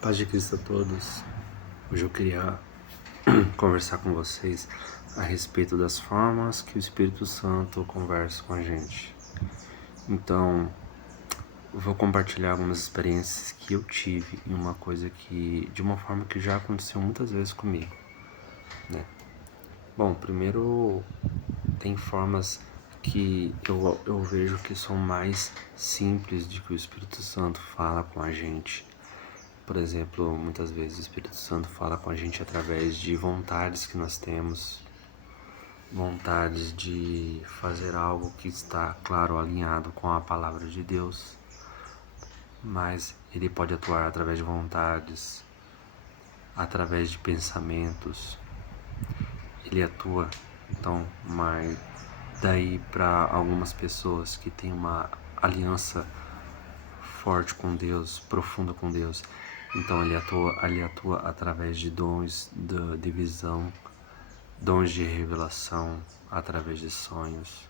Paz de Cristo a todos. Hoje eu queria conversar com vocês a respeito das formas que o Espírito Santo conversa com a gente. Então, eu vou compartilhar algumas experiências que eu tive em uma coisa que, de uma forma que já aconteceu muitas vezes comigo, né? Bom, primeiro tem formas que eu vejo que são mais simples de que o Espírito Santo fala com a gente. Por exemplo, muitas vezes o Espírito Santo fala com a gente através de vontades que nós temos, vontades de fazer algo que está, claro, alinhado com a palavra de Deus, mas ele pode atuar através de vontades, através de pensamentos, ele atua, então, mas daí para algumas pessoas que têm uma aliança forte com Deus, profunda com Deus, então ele atua através de dons de visão, dons de revelação, através de sonhos.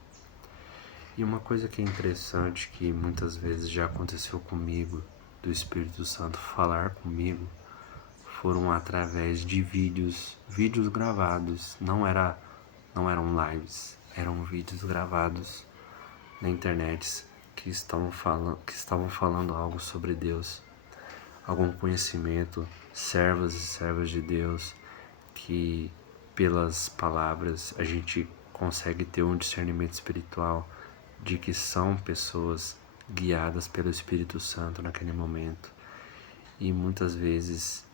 E uma coisa que é interessante, que muitas vezes já aconteceu comigo, do Espírito Santo falar comigo, foram através de vídeos gravados, não eram lives, eram vídeos gravados na internet que estavam falando algo sobre Deus, algum conhecimento, servos e servas de Deus, que pelas palavras a gente consegue ter um discernimento espiritual de que são pessoas guiadas pelo Espírito Santo naquele momento. E muitas vezes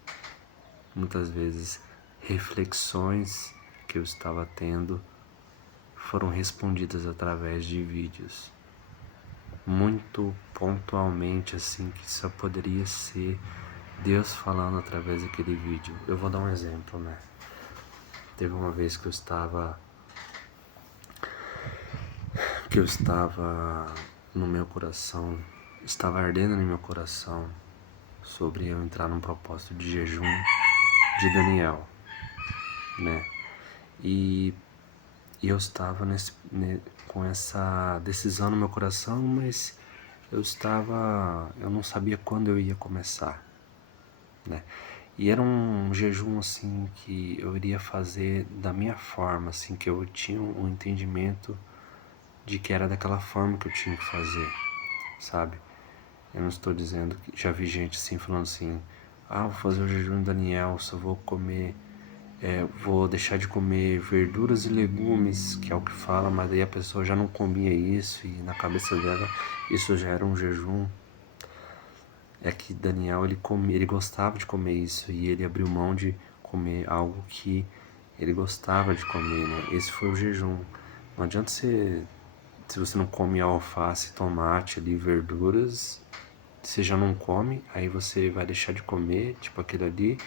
reflexões que eu estava tendo foram respondidas através de vídeos, muito pontualmente, assim, que só poderia ser Deus falando através daquele vídeo. Eu vou dar um exemplo, né? Teve uma vez que eu estava no meu coração, estava ardendo no meu coração sobre eu entrar num propósito de jejum de Daniel, né? E eu estava com essa decisão no meu coração, mas eu não sabia quando eu ia começar, né? E era um jejum assim que eu iria fazer da minha forma, assim, que eu tinha um entendimento de que era daquela forma que eu tinha que fazer, sabe? Eu não estou dizendo que já vi gente assim falando assim: "Ah, vou fazer o jejum de Daniel, só vou comer, vou deixar de comer verduras e legumes", que é o que fala, mas daí a pessoa já não comia isso e na cabeça dela isso já era um jejum. É que Daniel ele gostava de comer isso e ele abriu mão de comer algo que ele gostava de comer, né? Esse foi o jejum. Não adianta se você não come alface, tomate ali, verduras, você já não come, aí você vai deixar de comer, tipo aquele ali,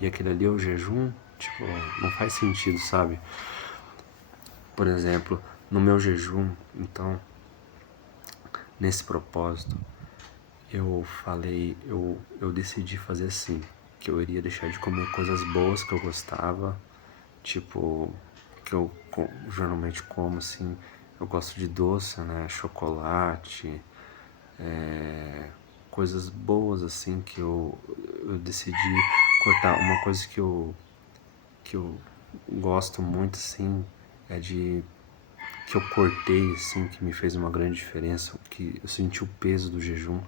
e aquele ali é o jejum, tipo, não faz sentido, sabe? Por exemplo, no meu jejum, então, nesse propósito, eu decidi fazer assim, que eu iria deixar de comer coisas boas que eu gostava, tipo, que eu geralmente como assim, eu gosto de doce, né, chocolate, coisas boas assim que eu decidi cortar. Uma coisa que eu gosto muito assim é de que eu cortei assim, que me fez uma grande diferença, que eu senti o peso do jejum,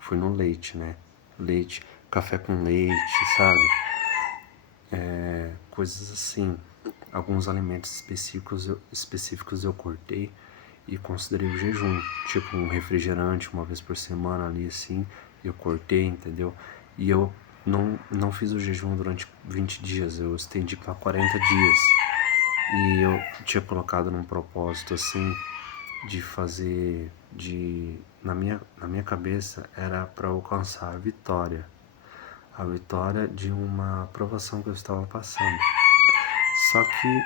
foi no leite, né? Leite, café com leite, sabe? Coisas assim. Alguns alimentos específicos eu cortei e considerei o jejum, tipo um refrigerante uma vez por semana ali assim, eu cortei, entendeu? E eu não fiz o jejum durante 20 dias, eu estendi para 40 dias. E eu tinha colocado num propósito assim de fazer na minha cabeça era para alcançar a vitória de uma provação que eu estava passando. Só que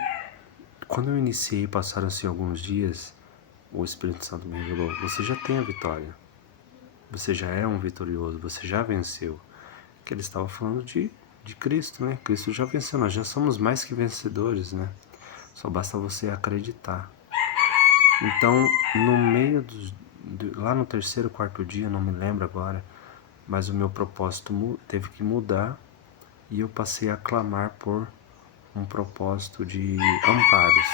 quando eu iniciei, passaram-se alguns dias, o Espírito Santo me revelou: você já tem a vitória, você já é um vitorioso, você já venceu. Que ele estava falando de Cristo, né? Cristo já venceu, nós já somos mais que vencedores, né? Só basta você acreditar. Então, no meio lá no terceiro, quarto dia, não me lembro agora, mas o meu propósito teve que mudar e eu passei a clamar por um propósito de amparos.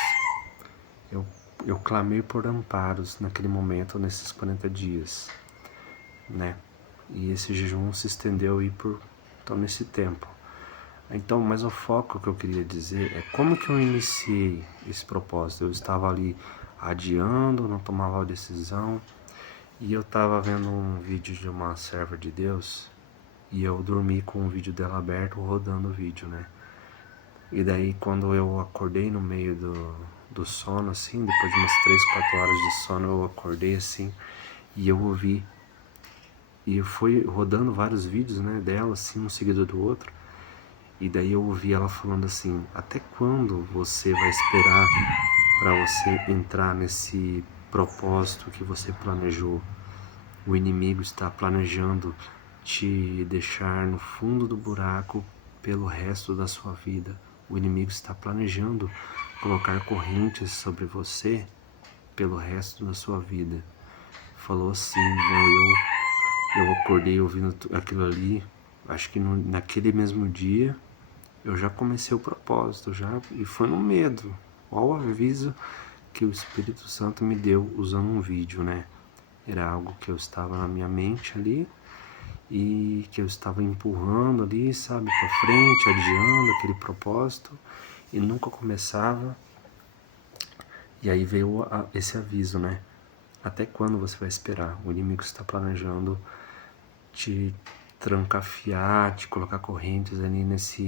Eu clamei por amparos naquele momento, nesses 40 dias, né? E esse jejum se estendeu aí então, nesse tempo. Então, mas o foco que eu queria dizer é como que eu iniciei esse propósito. Eu estava ali adiando, não tomava a decisão, e eu estava vendo um vídeo de uma serva de Deus, e eu dormi com o vídeo dela aberto, rodando o vídeo, né? E daí quando eu acordei no meio do sono, assim, depois de umas 3, 4 horas de sono, eu acordei assim, e eu ouvi, e foi rodando vários vídeos, né, dela, assim, um seguido do outro, e daí eu ouvi ela falando assim: até quando você vai esperar para você entrar nesse propósito que você planejou? O inimigo está planejando te deixar no fundo do buraco pelo resto da sua vida. O inimigo está planejando colocar correntes sobre você pelo resto da sua vida. Falou assim, eu acordei ouvindo aquilo ali, acho que naquele mesmo dia eu já comecei o propósito, e foi no medo. Olha o aviso que o Espírito Santo me deu usando um vídeo, né? Era algo que eu estava na minha mente ali e que eu estava empurrando ali, sabe, para frente, adiando aquele propósito e nunca começava. E aí veio esse aviso, né? Até quando você vai esperar? O inimigo está planejando te trancafiar, te colocar correntes ali nessa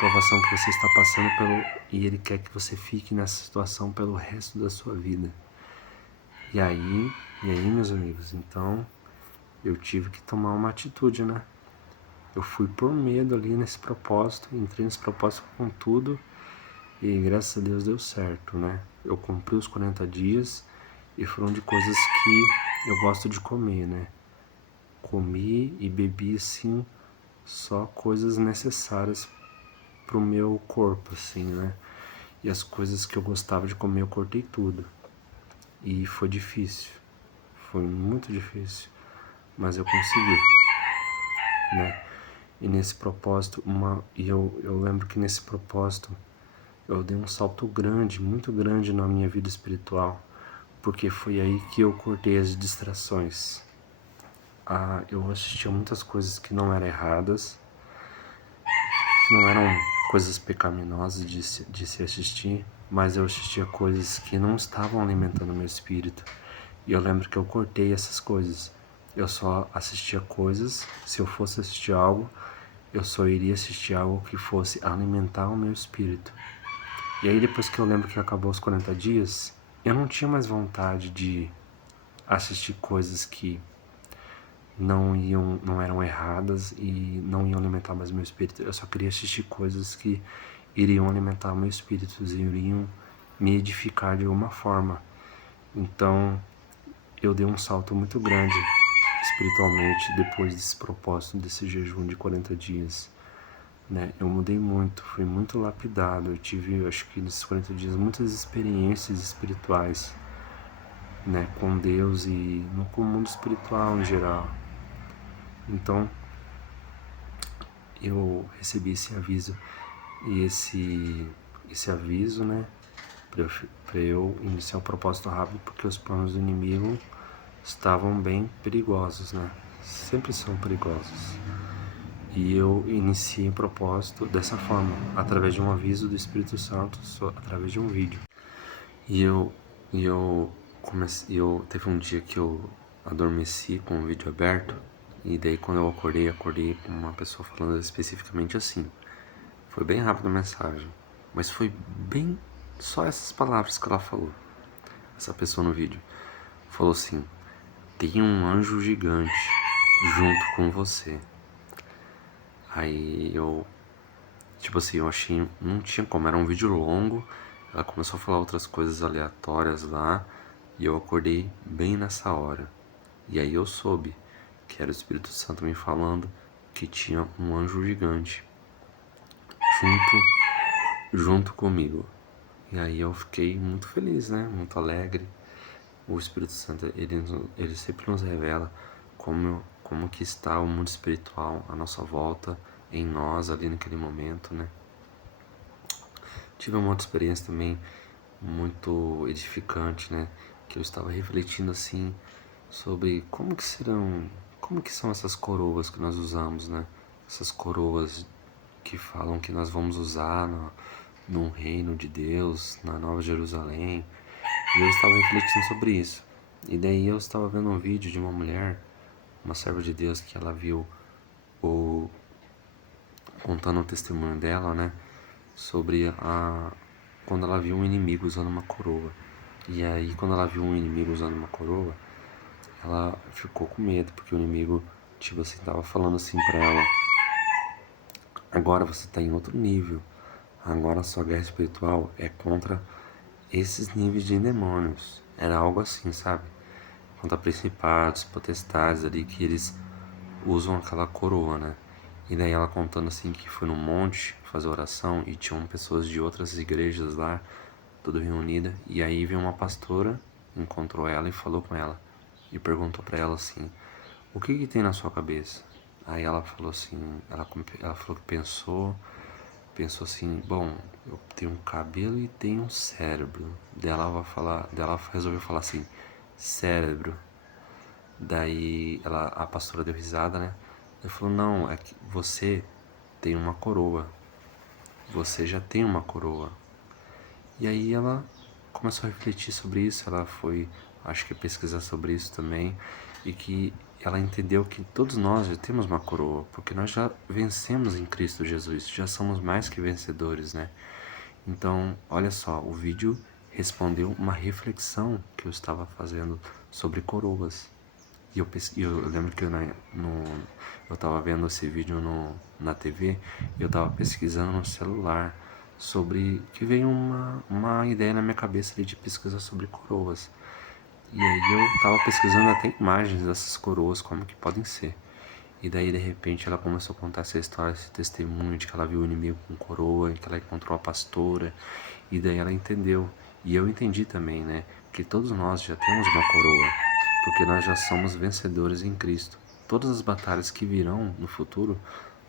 provação que você está passando e ele quer que você fique nessa situação pelo resto da sua vida. E aí, meus amigos, então eu tive que tomar uma atitude, né? Eu fui por medo ali nesse propósito, entrei nesse propósito com tudo e graças a Deus deu certo, né? Eu cumpri os 40 dias e foram de coisas que eu gosto de comer, né? Comi e bebi, assim, só coisas necessárias pro meu corpo, assim, né? E as coisas que eu gostava de comer eu cortei tudo. E foi difícil, foi muito difícil, mas eu consegui, né? E nesse propósito, eu lembro que nesse propósito eu dei um salto grande, muito grande na minha vida espiritual, porque foi aí que eu cortei as distrações. Eu assistia muitas coisas que não eram erradas, que não eram coisas pecaminosas de se assistir, mas eu assistia coisas que não estavam alimentando meu espírito. E eu lembro que eu cortei essas coisas. Eu só assistia coisas, se eu fosse assistir algo, eu só iria assistir algo que fosse alimentar o meu espírito. E aí depois que eu lembro que acabou os 40 dias, eu não tinha mais vontade de assistir coisas que não eram erradas e não iam alimentar mais meu espírito. Eu só queria assistir coisas que iriam alimentar meu espírito, iriam me edificar de alguma forma. Então eu dei um salto muito grande espiritualmente depois desse propósito, desse jejum de 40 dias. Né? Eu mudei muito, fui muito lapidado. Eu tive, acho que nesses 40 dias, muitas experiências espirituais, né, com Deus e com o mundo espiritual em geral. Então eu recebi esse aviso e esse aviso, né, para eu iniciar o propósito rápido, porque os planos do inimigo estavam bem perigosos, né? Sempre são perigosos. E eu iniciei o propósito dessa forma, através de um aviso do Espírito Santo, através de um vídeo. E teve um dia que eu adormeci com o vídeo aberto, e daí quando eu acordei com uma pessoa falando especificamente assim. Foi bem rápido a mensagem, mas foi bem só essas palavras que ela falou. Essa pessoa no vídeo falou assim: tem um anjo gigante junto com você. Aí eu, tipo assim, eu achei, não tinha como, era um vídeo longo. Ela começou a falar outras coisas aleatórias lá e eu acordei bem nessa hora. E aí eu soube que era o Espírito Santo me falando que tinha um anjo gigante junto comigo. E aí eu fiquei muito feliz, né? Muito alegre. O Espírito Santo, ele sempre nos revela como que está o mundo espiritual à nossa volta, em nós, ali naquele momento, né? Tive uma outra experiência também muito edificante, né? Que eu estava refletindo assim sobre como que são essas coroas que nós usamos, né? Essas coroas que falam que nós vamos usar no reino de Deus, na Nova Jerusalém. E eu estava refletindo sobre isso. E daí eu estava vendo um vídeo de uma mulher, uma serva de Deus, que ela viu o contando o testemunho dela, né? Sobre quando ela viu um inimigo usando uma coroa. E aí, quando ela viu um inimigo usando uma coroa, ela ficou com medo, porque o inimigo, tipo assim, tava falando assim pra ela: agora você tá em outro nível, agora a sua guerra espiritual é contra esses níveis de demônios. Era algo assim, sabe? Contra principados, potestades ali, que eles usam aquela coroa, né? E daí ela contando assim que foi no monte fazer oração e tinham pessoas de outras igrejas lá, tudo reunida, e aí veio uma pastora, encontrou ela e falou com ela e perguntou para ela assim: "O que que tem na sua cabeça?" Aí ela falou assim, ela falou que pensou assim: "Bom, eu tenho um cabelo e tenho um cérebro." Dela resolveu falar assim: "Cérebro." Daí a pastora deu risada, né? Ele falou: "Não, é que você tem uma coroa. Você já tem uma coroa." E aí ela começou a refletir sobre isso, ela foi, acho que pesquisar sobre isso também, e que ela entendeu que todos nós já temos uma coroa, porque nós já vencemos em Cristo Jesus, já somos mais que vencedores, né? Então, olha só, o vídeo respondeu uma reflexão que eu estava fazendo sobre coroas. E eu lembro que eu estava vendo esse vídeo na TV e eu estava pesquisando no celular sobre. Que veio uma ideia na minha cabeça ali de pesquisa sobre coroas. E aí eu estava pesquisando até imagens dessas coroas, como que podem ser. E daí de repente ela começou a contar essa história, esse testemunho de que ela viu o inimigo com coroa, que ela encontrou a pastora. E daí ela entendeu. E eu entendi também, né? Que todos nós já temos uma coroa, porque nós já somos vencedores em Cristo. Todas as batalhas que virão no futuro,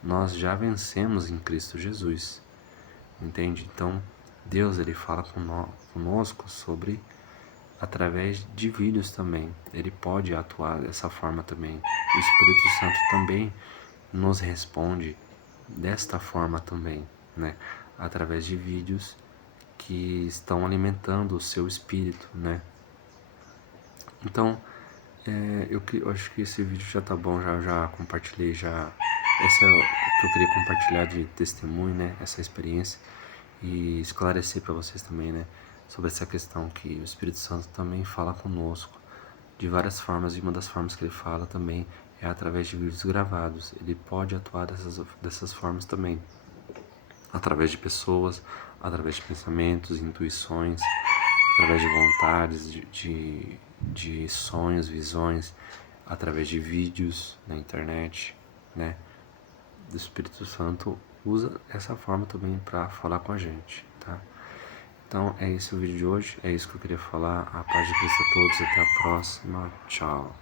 nós já vencemos em Cristo Jesus. Entende? Então, Deus ele fala conosco sobre através de vídeos também. Ele pode atuar dessa forma também. O Espírito Santo também nos responde desta forma também, né? Através de vídeos que estão alimentando o seu espírito, né? Então, eu acho que esse vídeo já tá bom, já compartilhei já essa é o que eu queria compartilhar de testemunho, né? Essa experiência e esclarecer para vocês também, né? Sobre essa questão que o Espírito Santo também fala conosco de várias formas e uma das formas que ele fala também é através de vídeos gravados. Ele pode atuar dessas formas também, através de pessoas, através de pensamentos, intuições, através de vontades, de sonhos, visões, através de vídeos na internet, né? O Espírito Santo usa essa forma também para falar com a gente, tá? Então é esse o vídeo de hoje, é isso que eu queria falar. A paz de Cristo a todos, até a próxima, tchau.